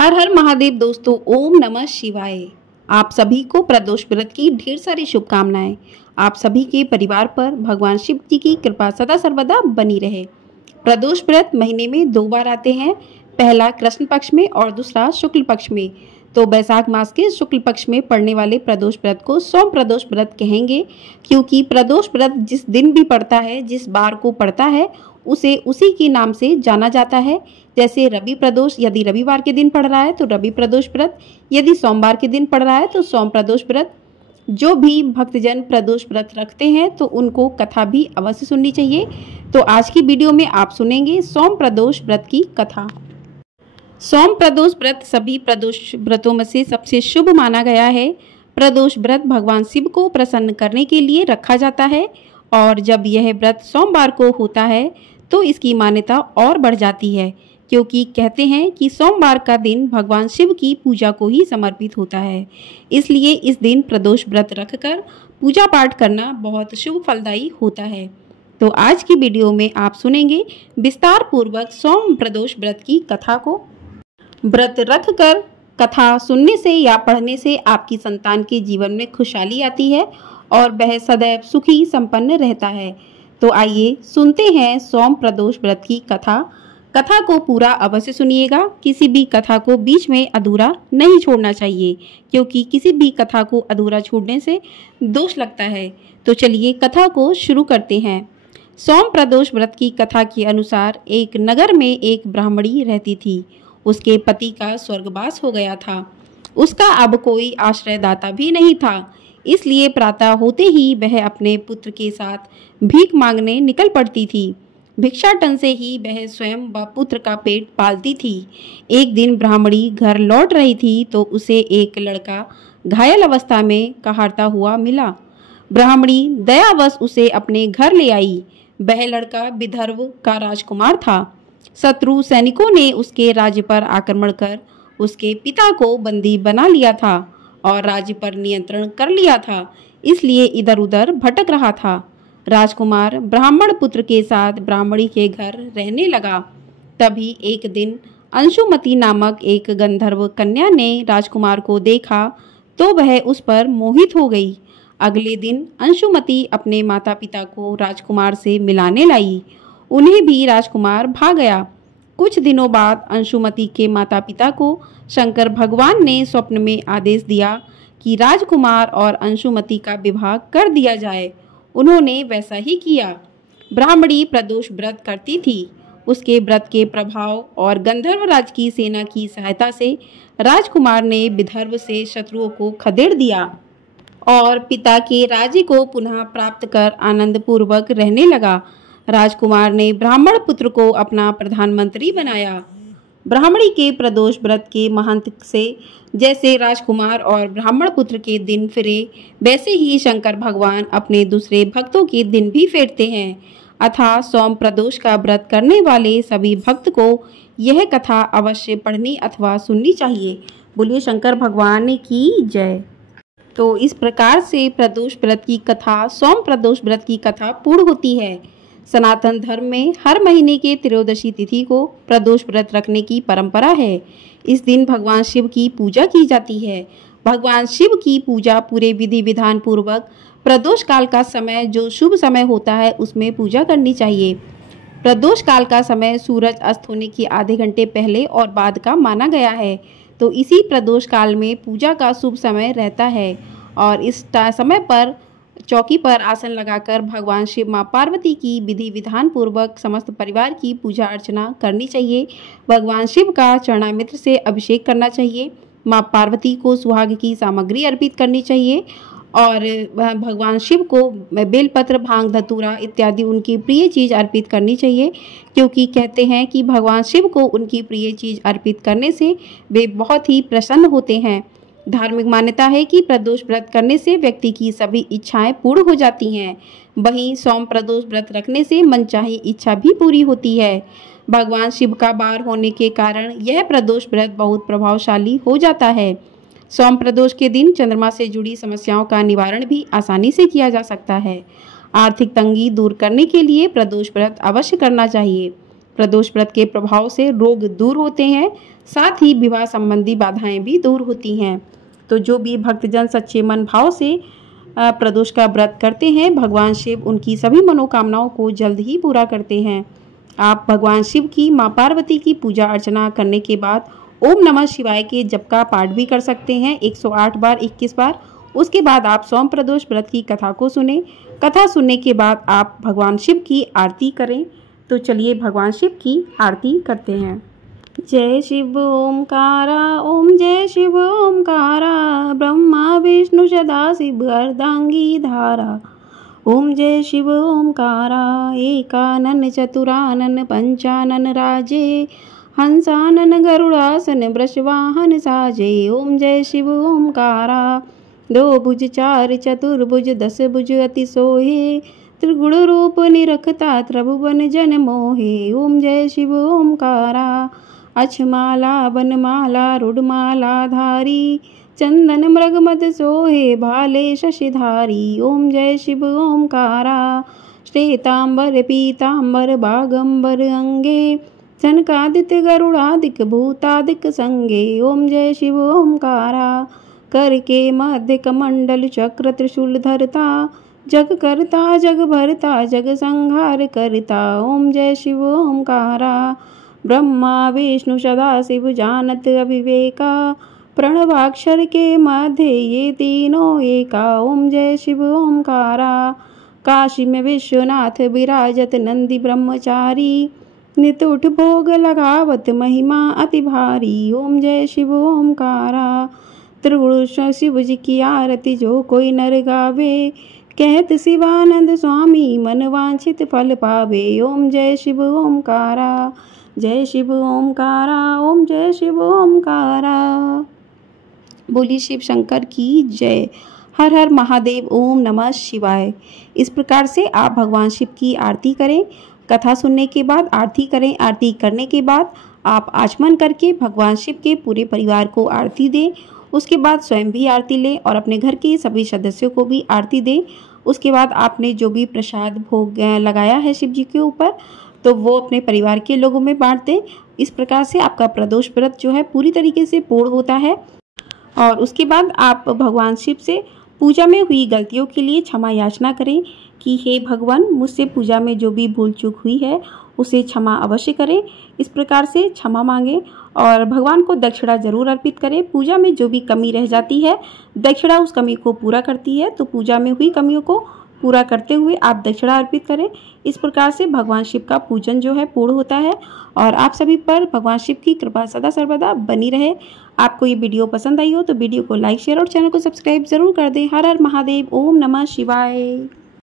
हर हर महादेव दोस्तों, ओम नमः शिवाय। आप सभी को प्रदोष व्रत की ढेर सारी शुभकामनाएं। आप सभी के परिवार पर भगवान शिव जी की कृपा सदा सर्वदा बनी रहे। प्रदोष व्रत महीने में 2 बार आते हैं, पहला कृष्ण पक्ष में और दूसरा शुक्ल पक्ष में। तो बैसाख मास के शुक्ल पक्ष में पड़ने वाले प्रदोष व्रत को सोम प्रदोष व्रत कहेंगे, क्योंकि प्रदोष व्रत जिस दिन भी पड़ता है, जिस बार को पड़ता है, उसे उसी के नाम से जाना जाता है। जैसे रवि प्रदोष यदि रविवार के दिन पड़ रहा है तो रवि प्रदोष व्रत, यदि सोमवार के दिन पड़ रहा है तो सोम प्रदोष व्रत। जो भी भक्तजन प्रदोष व्रत रखते हैं तो उनको कथा भी अवश्य सुननी चाहिए। तो आज की वीडियो में आप सुनेंगे सोम प्रदोष व्रत की कथा। सोम प्रदोष व्रत सभी प्रदोष व्रतों में से सबसे शुभ माना गया है। प्रदोष व्रत भगवान शिव को प्रसन्न करने के लिए रखा जाता है और जब यह व्रत सोमवार को होता है तो इसकी मान्यता और बढ़ जाती है, क्योंकि कहते हैं कि सोमवार का दिन भगवान शिव की पूजा को ही समर्पित होता है। इसलिए इस दिन प्रदोष व्रत रखकर पूजा पाठ करना बहुत शुभ फलदायी होता है। तो आज की वीडियो में आप सुनेंगे विस्तार पूर्वक सोम प्रदोष व्रत की कथा को। व्रत रखकर कथा सुनने से या पढ़ने से आपकी संतान के जीवन में खुशहाली आती है और वह सदैव सुखी संपन्न रहता है। तो आइए सुनते हैं सोम प्रदोष व्रत की कथा। कथा को पूरा अवश्य सुनिएगा, किसी भी कथा को बीच में अधूरा नहीं छोड़ना चाहिए, क्योंकि किसी भी कथा को अधूरा छोड़ने से दोष लगता है। तो चलिए कथा को शुरू करते हैं। सोम प्रदोष व्रत की कथा के अनुसार एक नगर में एक ब्राह्मणी रहती थी। उसके पति का स्वर्गवास हो गया था। उसका अब कोई आश्रयदाता भी नहीं था, इसलिए प्रातः होते ही वह अपने पुत्र के साथ भीख मांगने निकल पड़ती थी। भिक्षाटन से ही वह स्वयं व पुत्र का पेट पालती थी। एक दिन ब्राह्मणी घर लौट रही थी तो उसे एक लड़का घायल अवस्था में कहारता हुआ मिला। ब्राह्मणी दयावश उसे अपने घर ले आई। वह लड़का विदर्भ का राजकुमार था। शत्रु सैनिकों ने उसके राज्य पर आक्रमण कर उसके पिता को बंदी बना लिया था और राज्य पर नियंत्रण कर लिया था, इसलिए इधर उधर भटक रहा था। राजकुमार ब्राह्मण पुत्र के साथ ब्राह्मणी के घर रहने लगा। तभी एक दिन अंशुमती नामक एक गंधर्व कन्या ने राजकुमार को देखा तो वह उस पर मोहित हो गई। अगले दिन अंशुमती अपने माता पिता को राजकुमार से मिलाने लाई। उन्हें भी राजकुमार भा गया। कुछ दिनों बाद अंशुमती के माता पिता को शंकर भगवान ने स्वप्न में आदेश दिया कि राजकुमार और अंशुमती का विवाह कर दिया जाए। उन्होंने वैसा ही किया। ब्राह्मणी प्रदोष व्रत करती थी। उसके व्रत के प्रभाव और गंधर्वराज की सेना की सहायता से राजकुमार ने विदर्भ से शत्रुओं को खदेड़ दिया और पिता के राज्य को पुनः प्राप्त कर आनंद पूर्वक रहने लगा। राजकुमार ने ब्राह्मण पुत्र को अपना प्रधानमंत्री बनाया। ब्राह्मणी के प्रदोष व्रत के महंत से जैसे राजकुमार और ब्राह्मण पुत्र के दिन फिरे, वैसे ही शंकर भगवान अपने दूसरे भक्तों के दिन भी फेरते हैं। अतः सोम प्रदोष का व्रत करने वाले सभी भक्त को यह कथा अवश्य पढ़नी अथवा सुननी चाहिए। बोलिए शंकर भगवान की जय। तो इस प्रकार से प्रदोष व्रत की कथा, सोम प्रदोष व्रत की कथा पूर्ण होती है। सनातन धर्म में हर महीने के त्रयोदशी तिथि को प्रदोष व्रत रखने की परंपरा है। इस दिन भगवान शिव की पूजा की जाती है। भगवान शिव की पूजा पूरे विधि विधान पूर्वक प्रदोष काल का समय जो शुभ समय होता है उसमें पूजा करनी चाहिए। प्रदोष काल का समय सूरज अस्त होने के आधे घंटे पहले और बाद का माना गया है। तो इसी प्रदोष काल में पूजा का शुभ समय रहता है और इस समय पर चौकी पर आसन लगाकर भगवान शिव माँ पार्वती की विधि विधान पूर्वक समस्त परिवार की पूजा अर्चना करनी चाहिए। भगवान शिव का चरणामृत से अभिषेक करना चाहिए। माँ पार्वती को सुहाग की सामग्री अर्पित करनी चाहिए और भगवान शिव को बेलपत्र, भांग, धतूरा इत्यादि उनकी प्रिय चीज़ अर्पित करनी चाहिए, क्योंकि कहते हैं कि भगवान शिव को उनकी प्रिय चीज़ अर्पित करने से वे बहुत ही प्रसन्न होते हैं। धार्मिक मान्यता है कि प्रदोष व्रत करने से व्यक्ति की सभी इच्छाएं पूर्ण हो जाती हैं। वहीं सोम प्रदोष व्रत रखने से मनचाही इच्छा भी पूरी होती है। भगवान शिव का वार होने के कारण यह प्रदोष व्रत बहुत प्रभावशाली हो जाता है। सोम प्रदोष के दिन चंद्रमा से जुड़ी समस्याओं का निवारण भी आसानी से किया जा सकता है। आर्थिक तंगी दूर करने के लिए प्रदोष व्रत अवश्य करना चाहिए। प्रदोष व्रत के प्रभाव से रोग दूर होते हैं, साथ ही विवाह संबंधी बाधाएं भी दूर होती हैं। तो जो भी भक्तजन सच्चे मन भाव से प्रदोष का व्रत करते हैं, भगवान शिव उनकी सभी मनोकामनाओं को जल्द ही पूरा करते हैं। आप भगवान शिव की माँ पार्वती की पूजा अर्चना करने के बाद ओम नमः शिवाय के जप का पाठ भी कर सकते हैं 108 बार 21 बार। उसके बाद आप सोम प्रदोष व्रत की कथा को सुने। कथा सुनने के बाद आप भगवान शिव की आरती करें। तो चलिए भगवान शिव की आरती करते हैं। जय शिव ओमकारा, ओम जय शिव ओमकारा, ब्रह्मा विष्णु सदा शिव अर्धांगी धारा। ओम जय शिव ओमकारा, एकानन चतुरानन पंचानन राजे, हंसानन गरुड़ासन वृषवाहन साजे। ओम जय शिव ओमकारा, दो भुज चार चतुर्भुज दस भुज अति सोहे, त्रिगुण रूप निरखता त्रिभुवन जन मोहे। ओम जय शिव ओमकारा, अक्षमाला बनमाला रुडमाला धारी, चंदन मृगमद सोहे भाले शशिधारी। ओम जय शिव ओमकारा, श्वेतांबर पीतांबर बागंबर अंगे, सनकादित्य गरुड़ादिक भूतादिक संगे। ओम जय शिव ओमकारा, कर के मध्य कमंडल चक्र त्रिशूल धरता, जग करता जग भरता जग संहार करता। ओम जय शिव ओमकारा, ब्रह्मा विष्णु सदा शिव जानत अविवेका, प्रणवाक्षर के मध्य ये तीनों एका। ओम जय शिव ओमकारा, काशी में विश्वनाथ विराजत नंदी ब्रह्मचारी, नित उठ भोग लगावत महिमा अति भारी। ओम जय शिव ओमकारा, त्रिगुण शिव जी की आरती जो कोई नर गावे, कहत शिवानंद स्वामी मन वांछित फल पावे। ओम जय शिव ओमकारा, जय शिव ओमकारा, ओम जय शिव ओमकारा। बोली शिव शंकर की जय। हर हर महादेव, ओम नमः शिवाय। इस प्रकार से आप भगवान शिव की आरती करें। कथा सुनने के बाद आरती करें। आरती करने के बाद आप आचमन करके भगवान शिव के पूरे परिवार को आरती दें। उसके बाद स्वयं भी आरती लें और अपने घर के सभी सदस्यों को भी आरती दें। उसके बाद आपने जो भी प्रसाद भोग लगाया है शिव जी के ऊपर, तो वो अपने परिवार के लोगों में बांट दें। इस प्रकार से आपका प्रदोष व्रत जो है पूरी तरीके से पूर्ण होता है। और उसके बाद आप भगवान शिव से पूजा में हुई गलतियों के लिए क्षमा याचना करें कि हे भगवान, मुझसे पूजा में जो भी भूल चूक हुई है उसे क्षमा अवश्य करें। इस प्रकार से क्षमा मांगें और भगवान को दक्षिणा जरूर अर्पित करें। पूजा में जो भी कमी रह जाती है, दक्षिणा उस कमी को पूरा करती है। तो पूजा में हुई कमियों को पूरा करते हुए आप दक्षिणा अर्पित करें। इस प्रकार से भगवान शिव का पूजन जो है पूर्ण होता है। और आप सभी पर भगवान शिव की कृपा सदा सर्वदा बनी रहे। आपको ये वीडियो पसंद आई हो तो वीडियो को लाइक शेयर और चैनल को सब्सक्राइब जरूर कर दें। हर हर महादेव, ओम नमः शिवाय।